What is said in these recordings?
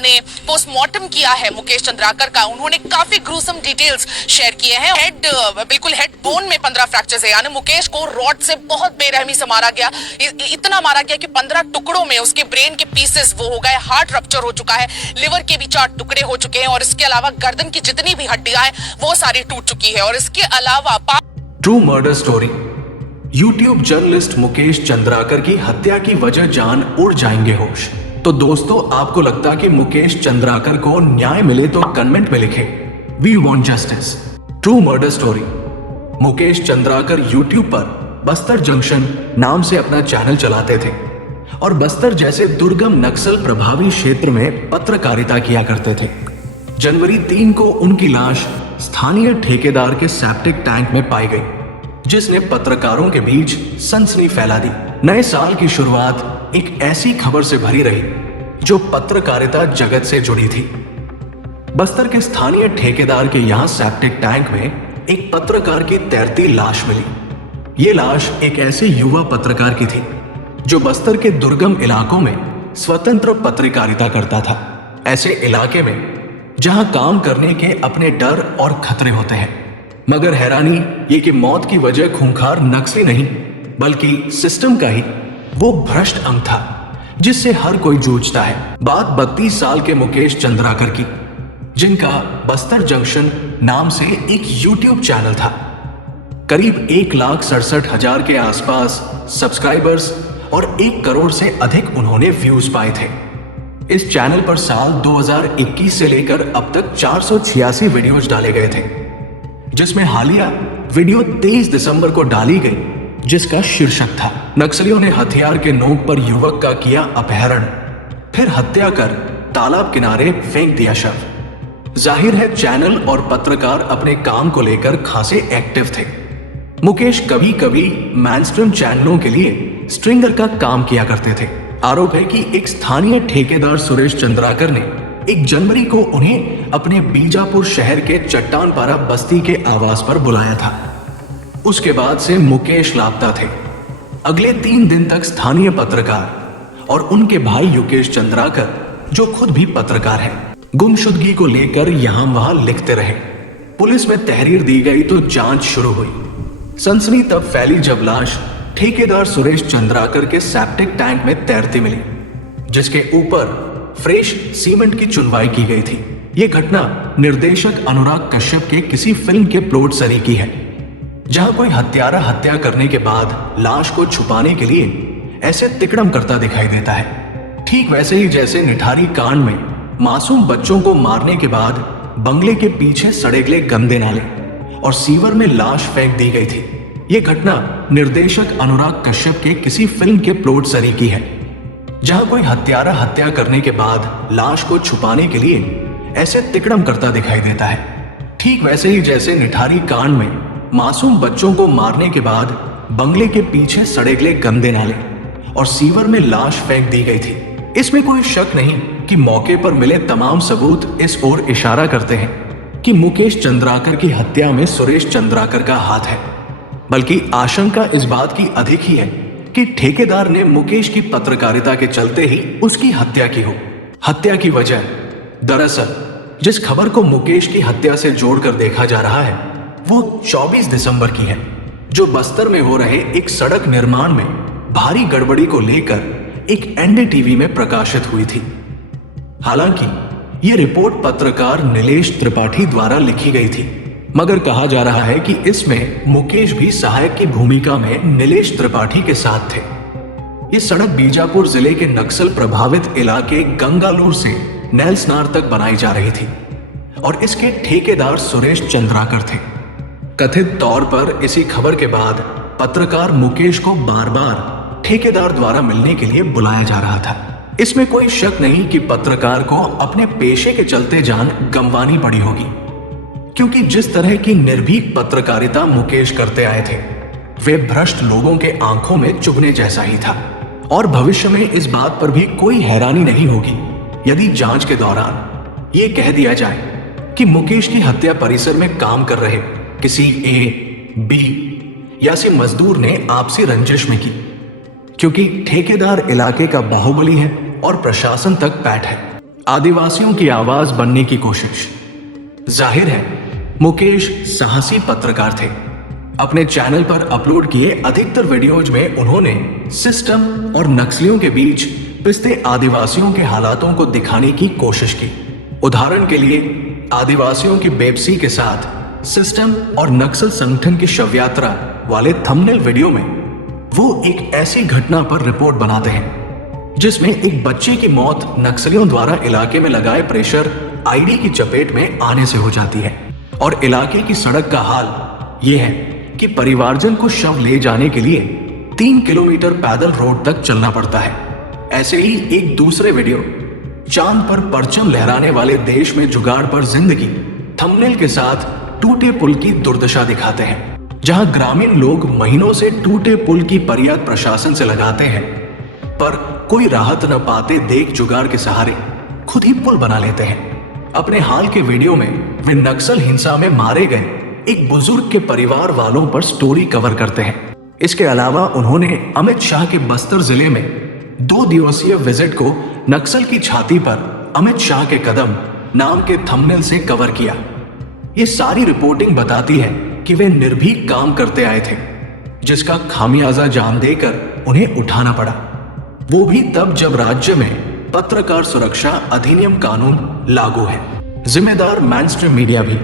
ने पोस्टमार्टम किया है मुकेश चंद्राकर का। उन्होंने काफी ग्रूसम डिटेल्स शेयर किए हैं। बिल्कुल हेड बोन में 15 फ्रैक्चर्स है, यानी मुकेश को रॉड से बहुत बेरहमी से मारा गया। इतना मारा गया कि 15 टुकड़ों में उसके ब्रेन के पीसेस वो हो गए, हार्ट रप्चर हो चुका है, लिवर के भी 4 टुकड़े हो चुके हैं और इसके अलावा गर्दन की जितनी भी हड्डियां हैं वो सारी टूट चुकी है। और इसके अलावा true murder story. YouTube journalist Mukesh Chandrakar की हत्या की वजह जान उड़ जाएंगे होश। तो दोस्तों, आपको लगता कि मुकेश चंद्राकर को न्याय मिले तो कमेंट में लिखें, we want justice. True murder story. Mukesh Chandrakar YouTube पर बस्तर जंक्शन नाम से अपना चैनल चलाते थे और बस्तर जैसे दुर्गम नक्सल प्रभावी क्षेत्र में पत्रकारिता किया करते थे। जनवरी 3 को उनकी लाश स्थानीय ठेकेदार के सेप्टिक टैंक में पाई गई, जिसने पत्रकारों के बीच सनसनी फैला दी। नए साल की शुरुआत एक ऐसी खबर से भरी रही जो पत्रकारिता जगत से जुड़ी थी। बस्तर के स्थानीय ठेकेदार के यहां सेप्टिक टैंक में एक पत्रकार की तैरती लाश मिली। ये लाश एक ऐसे युवा पत्रकार की थी जो बस्तर के दुर्गम इलाकों में स्वतंत्र पत्रकारिता करता था। ऐसे इलाके में जहां काम करने के अपने डर और खतरे होते हैं। मगर हैरानी ये कि मौत की वजह खूंखार नक्सली नहीं बल्कि सिस्टम का ही वो भ्रष्ट अंग था जिससे हर कोई जूझता है। बात 32 साल के मुकेश चंद्राकर की, जिनका बस्तर जंक्शन नाम से एक यूट्यूब चैनल था। करीब 1,67,000 के आसपास सब्सक्राइबर्स और 1 करोड़ से अधिक उन्होंने व्यूज पाए थे। इस चैनल पर साल 2021 से लेकर अब तक 486 वीडियोज डाले गए थे, जिसमें हालिया वीडियो 23 दिसंबर को डाली गई जिसका शीर्षक था, नक्सलियों ने हथियार के नोक पर युवक का किया अपहरण, फिर हत्या कर तालाब किनारे फेंक दिया शव। जाहिर है चैनल और पत्रकार अपने काम को लेकर खासे एक्टिव थे। मुकेश कभी कभी मैनस्ट्रीम चैनलों के लिए स्ट्रिंगर का काम किया करते थे। आरोप है कि एक स्थानीय ठेकेदार सुरेश चंद्राकर ने 1 जनवरी को उन्हें अपने बीजापुर शहर के चट्टानपारा बस्ती के आवास पर बुलाया था। उसके बाद से मुकेश लापता थे। अगले 3 दिन तक स्थानीय पत्रकार और उनके भाई युकेश चंद्राकर, जो खुद भी पत्रकार हैं, गुमशुदगी को लेकर यहां वहां लिखते रहे। पुलिस में तहरीर दी गई तो जांच शुरू हुई। सनसनी तब फैली जब लाश ठेकेदार सुरेश चंद्राकर के सेप्टिक टैंक में तैरती मिली, जिसके ऊपर फ्रेश सीमेंट की चुनवाई की गई थी। यह घटना निर्देशक अनुराग कश्यप के किसी फिल्म के प्लॉट सरी की है, जहां कोई हत्यारा हत्या करने के बाद लाश को छुपाने के लिए ऐसे तिकड़म करता दिखाई देता है। ठीक वैसे ही जैसे निठारी कांड में मासूम बच्चों को मारने के बाद बंगले के पीछे सड़े गंदे नाले और सीवर में लाश फेंक दी गई थी। यह घटना निर्देशक अनुराग कश्यप के किसी फिल्म के प्लॉट सरी की है, जहां कोई हत्यारा हत्या करने के बाद लाश को छुपाने के लिए ऐसे तिकड़म करता दिखाई देता है। ठीक वैसे ही जैसे निठारी कांड में मासूम बच्चों को मारने के बाद बंगले के पीछे सड़े गंदे नाले और सीवर में लाश फेंक दी गई थी। इसमें कोई शक नहीं कि मौके पर मिले तमाम सबूत इस ओर इशारा करते हैं कि मुकेश चंद्राकर की हत्या में सुरेश चंद्राकर का हाथ है। बल्कि आशंका इस बात की अधिक ही है कि ठेकेदार ने मुकेश की पत्रकारिता के चलते ही उसकी हत्या की हो। हत्या की वजह, दरअसल जिस खबर को मुकेश की हत्या से जोड़कर देखा जा रहा है वो 24 दिसंबर की है, जो बस्तर में हो रहे एक सड़क निर्माण में भारी गड़बड़ी को लेकर एक एनडीटीवी में प्रकाशित हुई थी। हालांकि यह रिपोर्ट पत्रकार नीलेश त्रिपाठी द्वारा लिखी गई थी, मगर कहा जा रहा है कि इसमें मुकेश भी सहायक की भूमिका में नीलेश त्रिपाठी के साथ थे। ये सड़क बीजापुर जिले के नक्सल प्रभावित इलाके गंगालूर से नेल्सनार तक बनाई जा रही थी और इसके ठेकेदार सुरेश चंद्राकर थे। कथित तौर पर इसी खबर के बाद पत्रकार मुकेश को बार बार ठेकेदार द्वारा मिलने के लिए बुलाया जा रहा था। इसमें कोई शक नहीं कि पत्रकार को अपने पेशे के चलते जान गंवानी पड़ी होगी, क्योंकि जिस तरह की निर्भीक पत्रकारिता मुकेश करते आए थे वे भ्रष्ट लोगों के आंखों में चुभने जैसा ही था। और भविष्य में इस बात पर भी कोई हैरानी नहीं होगी यदि जांच के दौरान ये कह दिया जाए कि मुकेश की हत्या परिसर में काम कर रहे किसी ए, बी या सी मजदूर ने आपसी रंजिश में की, क्योंकि ठेकेदार इलाके का बाहुबली है और प्रशासन तक पैठ है। आदिवासियों की आवाज बनने की कोशिश। जाहिर है मुकेश साहसी पत्रकार थे। अपने चैनल पर अपलोड किए अधिकतर वीडियोज में उन्होंने सिस्टम और नक्सलियों के बीच पिसते आदिवासियों के हालातों को दिखाने की कोशिश की। उदाहरण के लिए आदिवासियों की बेबसी के साथ सिस्टम और नक्सल संगठन की शव यात्रा वाले थंबनेल वीडियो में वो एक ऐसी घटना पर रिपोर्ट बनाते हैं जिसमें एक बच्चे की मौत नक्सलियों द्वारा इलाके में लगाए प्रेशर आईडी की चपेट में आने से हो जाती है और इलाके की सड़क का हाल यह है कि परिवारजन को शव ले जाने के लिए 3 किलोमीटर पैदल रोड तक चलना पड़ता है। ऐसे ही एक दूसरे वीडियो चांद पर परचम लहराने वाले देश में जुगाड़ पर जिंदगी थंबनेल के साथ टूटे पुल की दुर्दशा दिखाते हैं, जहां ग्रामीण लोग महीनों से टूटे पुल की फरियाद प्रशासन से लगाते हैं पर कोई राहत न पाते देख जुगाड़ के सहारे खुद ही पुल बना लेते हैं। अपने हाल के वीडियो में वे नक्सल हिंसा में मारे गए एक बुजुर्ग के परिवार वालों पर स्टोरी कवर करते हैं। इसके अलावा उन्होंने अमित शाह के बस्तर जिले में 2 दिवसीय विजिट को नक्सल की छाती पर अमित शाह के कदम नाम के थंबनेल से कवर किया। ये सारी रिपोर्टिंग बताती है कि वे निर्भीक काम करते आए थे, जिसका खामियाजा जान देकर उन्हें उठाना पड़ा, वो भी तब जब राज्य में पत्रकार सुरक्षा अधिनियम कानून लागू है। जिम्मेदार मेनस्ट्रीम मीडिया भी।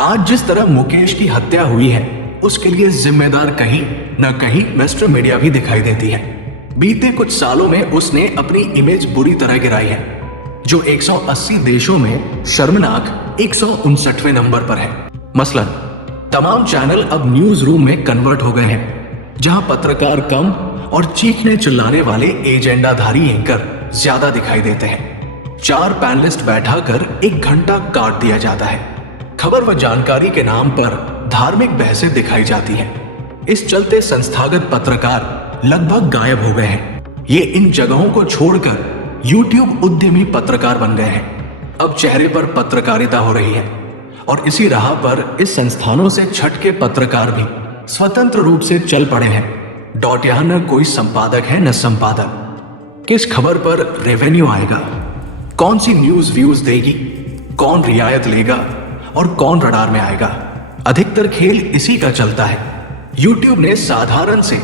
आज जिस तरह मुकेश की हत्या हुई है उसके लिए जिम्मेदार कहीं न कहीं मेनस्ट्रीम मीडिया भी दिखाई देती है। बीते कुछ सालों में उसने अपनी इमेज बुरी तरह गिराई है, जो 180 देशों में शर्मनाक 159वें नंबर पर है। मसलन तमाम चैनल अब न्यूज रूम में कन्वर्ट हो गए हैं, जहां पत्रकार कम और चीखने चिल्लाने वाले एजेंडाधारी एंकर ज्यादा दिखाई देते हैं। 4 पैनलिस्ट बैठाकर 1 घंटा काट दिया जाता है। खबर व जानकारी के नाम पर धार्मिक बहसें दिखाई जाती हैं। इस चलते संस्थागत पत्रकार लगभग गायब हो गए हैं। ये इन जगहों को छोड़कर YouTube उद्यमी पत्रकार बन गए हैं। अब चेहरे पर पत्रकारिता हो रही है और इसी राह पर इस संस्थानों से छटके पत्रकार भी स्वतंत्र रूप से चल पड़े हैं। यहाँ न कोई संपादक है न संपादक। किस खबर पर रेवेन्यू आएगा, कौन सी न्यूज व्यूज देगी, कौन रियायत लेगा और कौन रडार में आएगा, अधिकतर खेल इसी का चलता है। YouTube ने साधारण से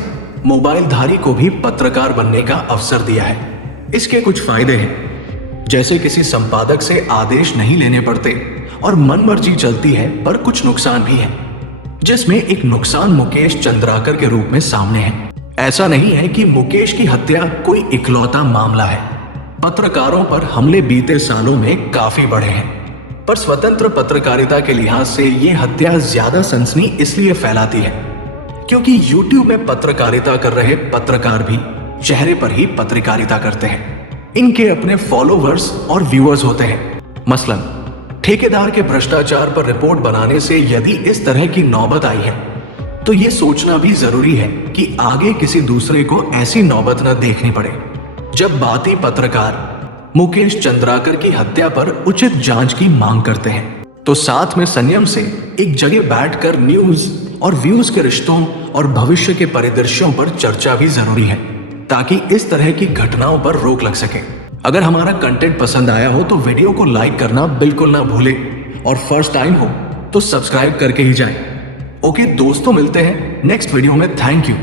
मोबाइलधारी को भी पत्रकार बनने का अवसर दिया है। इसके कुछ फायदे हैं, जैसे किसी संपादक से आदेश नहीं लेने पड़ते और मनमर्जी चलती है, पर कुछ नुकसान भी है, जिसमें एक नुकसान मुकेश चंद्राकर के रूप में सामने है। ऐसा नहीं है कि मुकेश की हत्या कोई इकलौता मामला है। पत्रकारों पर हमले बीते सालों में काफी बढ़े हैं, पर स्वतंत्र पत्रकारिता के लिहाज से ये हत्या ज्यादा सनसनी इसलिए फैलाती है क्योंकि YouTube में पत्रकारिता कर रहे पत्रकार भी चेहरे पर ही पत्रकारिता करते हैं। इनके अपने फॉलोवर्स और व्यूअर्स होते हैं। मसलन ठेकेदार के भ्रष्टाचार पर रिपोर्ट बनाने से यदि इस तरह की नौबत आई है तो ये सोचना भी जरूरी है कि आगे किसी दूसरे को ऐसी नौबत न देखनी पड़े। जब बाती पत्रकार मुकेश चंद्राकर की हत्या पर उचित जांच की मांग करते हैं तो साथ में संयम से एक जगह बैठकर न्यूज और व्यूज के रिश्तों और भविष्य के परिदृश्यों पर चर्चा भी जरूरी है, ताकि इस तरह की घटनाओं पर रोक लग सके। अगर हमारा कंटेंट पसंद आया हो तो वीडियो को लाइक करना बिल्कुल ना भूले और फर्स्ट टाइम हो तो सब्सक्राइब करके ही जाएं। ओके दोस्तों, मिलते हैं नेक्स्ट वीडियो में। Thank you.